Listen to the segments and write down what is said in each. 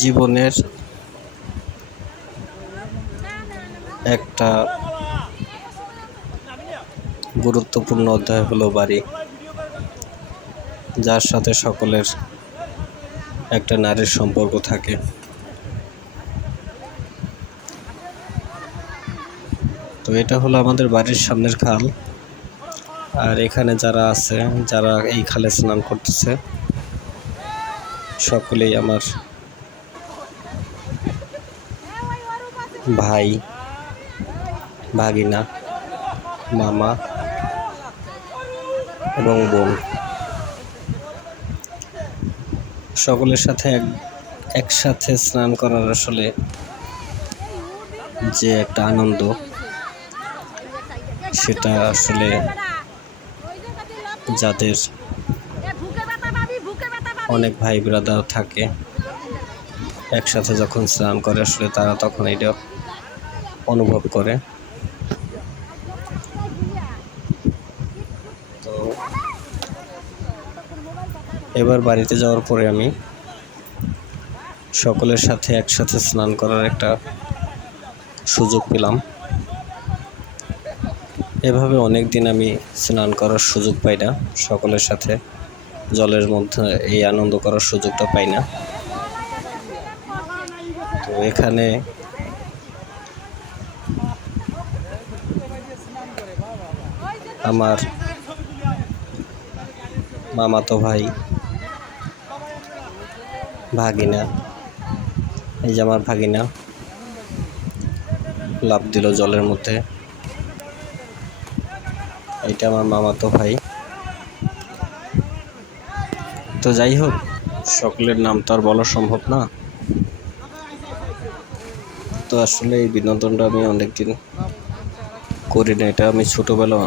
জীবনের একটা গুরুত্বপূর্ণ অধ্যায় হলো বাড়ি, যার সাথে সকলের একটা নারীর সম্পর্ক থাকে। তো এটা হলো আমাদের বাড়ির সামনের খাল, আর এখানে যারা আছে, যারা এই খালে স্নান করতেছে, সকলেই আমার ভাই, ভাগিনা, মামা এবং বোন। সকলের সাথে একসাথে স্নান করার আসলে যে একটা আনন্দ, সেটা আসলে যাদের অনেক ভাই ব্রাদার থাকে, একসাথে যখন স্নান করে আসলে তারা তখন এটা অনুভব করে। তো এবার বাড়িতে যাওয়ার পরে আমি সকলের সাথে একসাথে স্নান করার একটা সুযোগ পেলাম। এভাবে অনেক দিন আমি স্নান করার সুযোগ পাই না, সকলের সাথে জলের মধ্যে এই আনন্দ করার সুযোগটা পাই না। তো এখানে আমার মামাতো ভাই, ভাগিনা, এই যে আমার ভাগিনা লাফ দিল জলের মধ্যে, এইটা আমার মামাতো ভাই। তো যাই হোক, সকলের নাম তো আর বলা সম্ভব না। তো আসলে এই বিনোদনটা আমি অনেকদিন করি না, এটা আমি ছোটোবেলা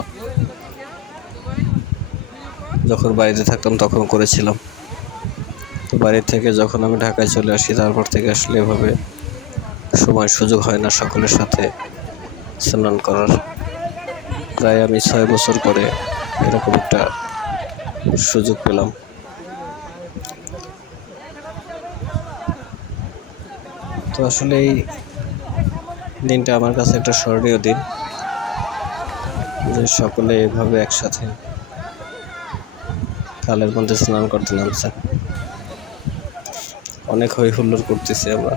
যখন বাড়িতে থাকতাম তখন করেছিলাম। তো বাড়ি থেকে যখন আমি ঢাকায় চলে আসি, তারপর থেকে আসলে এভাবে সময় সুযোগ হয় না সকলের সাথে স্নান করার। প্রায় আমি 6 বছর পরে এরকম একটা সুযোগ পেলাম। তো আসলে এই দিনটা আমার কাছে একটা স্মরণীয় দিন, যে সকলে এভাবে একসাথে খালের মধ্যে স্নান করতে নামছে, অনেক হই হুল্লোড় করতেছি আমরা।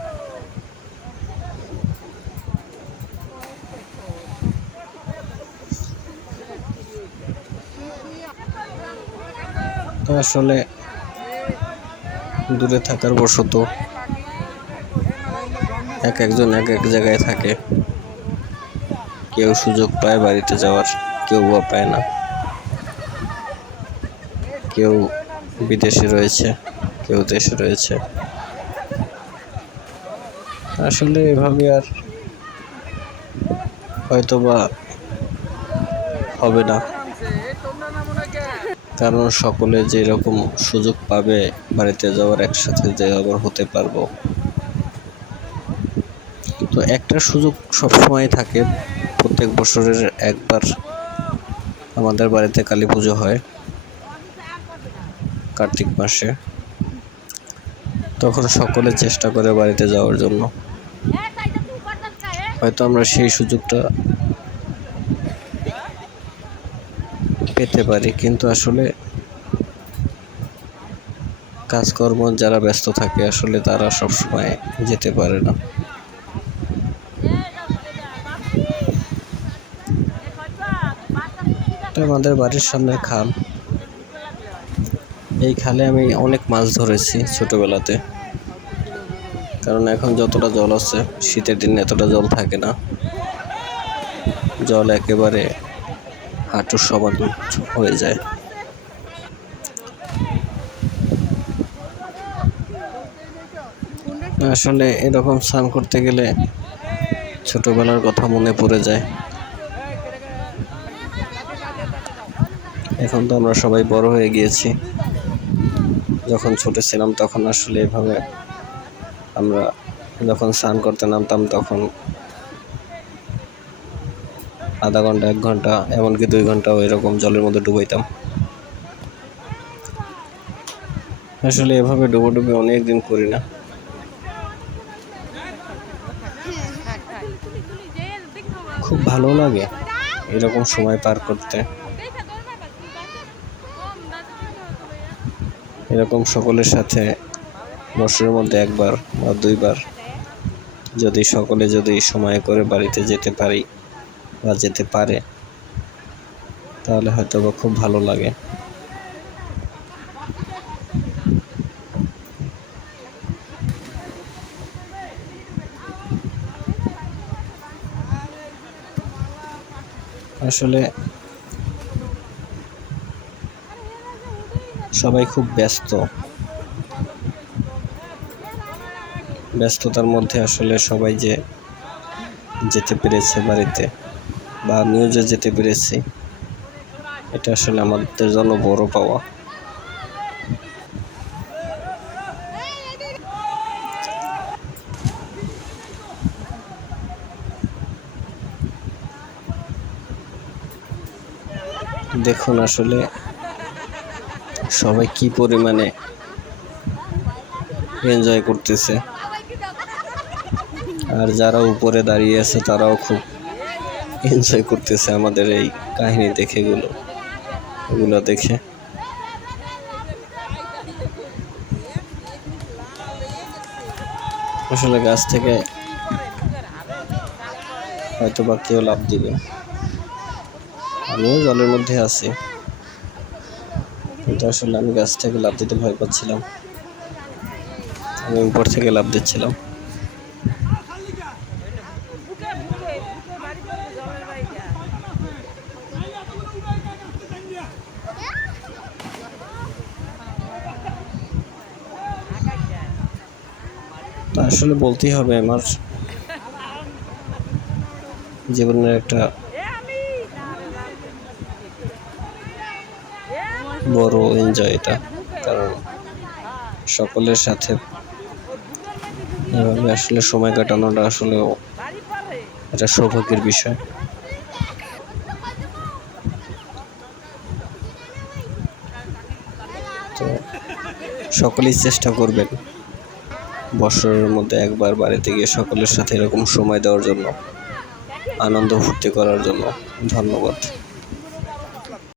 তো আসলে দূরে থাকার বশত একজন এক জায়গায় থাকে, কেউ সুযোগ পায় বাড়িতে যাওয়ার, কেউ বা পায় না, কেউ বিদেশে রয়েছে, কেউ দেশে রয়েছে। আসলে এভাবে আর হয়তোবা হবে না, কারণ সকলে যেরকম সুযোগ পাবে বাড়িতে যাওয়ার, একসাথে যে আবার হতে পারবো। তো একটা সুযোগ সবসময় থাকে, প্রত্যেক বছরের একবার আমাদের বাড়িতে কালী পুজো হয় কার্তিক মাসে, তখন সকলে চেষ্টা করে বাড়িতে যাওয়ার জন্য। হয়তো আমরা সেই সুযোগটা পেতে পারি, কিন্তু আসলে কাজকর্ম যারা ব্যস্ত থাকে, আসলে তারা সবসময় যেতে পারে না। আমাদের বাড়ির সামনের খাল, এই খালে আমি অনেক মাছ ধরেছি ছোটবেলাতে, কারণ এখন যতটা জল আছে, শীতের দিনে এতটা জল থাকে না, জল একেবারে হাঁটুর সমান হয়ে যায়। আসলে এরকম স্নান করতে গেলে ছোটবেলার কথা মনে পড়ে যায়। এখন তো আমরা সবাই বড় হয়ে গিয়েছি, যখন ছোট ছিলাম তখন আসলে এভাবে আমরা যখন স্নান করতে নামতাম, তখন আধা ঘন্টা, 1 ঘন্টা, এমনকি 2 ঘন্টাও এরকম জলের মধ্যে ডুবাইতাম। আসলে এভাবে ডুবোডুবি অনেক দিন করি না। খুব ভালো লাগে এরকম সময় পার করতে, এরকম সকলের সাথে বছরের মধ্যে একবার বা দুইবার যদি সকলে যদি সময় করে বাড়িতে যেতে পারি বা যেতে পারে তাহলে হয়তো বা খুব ভালো লাগে। আসলে সবাই খুব ব্যস্ততার মধ্যে আসলে সবাই যে যেতে পেরেছে বাড়িতে বা আমিও যে যেতে পেরেছি এটা আসলে আমাদের জন্য বড় পাওয়া। দেখুন আসলে সবাই কি পরিমাণে এনজয় করতেছে, আর যারা উপরে দাঁড়িয়ে আছে তারাও খুব এনজয় করতেছে আমাদের এই কাহিনী এগুলো দেখে। আসলে গাছ থেকে হয়তো বা কেউ লাফ দিবে, আমিও জলের মধ্যে আছি, কিন্তু আসলে আমি গাছ থেকে লাফ দিতে ভয় পাচ্ছিলাম, আমি উপর থেকে লাফ দিচ্ছিলাম। তা আসলে বলতেই হবে আমার জীবনের একটা বড় এনজয় এটা, কারণ সকলের সাথে এভাবে আসলে সময় কাটানোটা আসলেও একটা সৌভাগ্যের বিষয়। তো সকলেই চেষ্টা করবেন বছরের মধ্যে একবার বাড়িতে গিয়ে সকলের সাথে এরকম সময় দেওয়ার জন্য, আনন্দ ফুর্তি করার জন্য। ধন্যবাদ।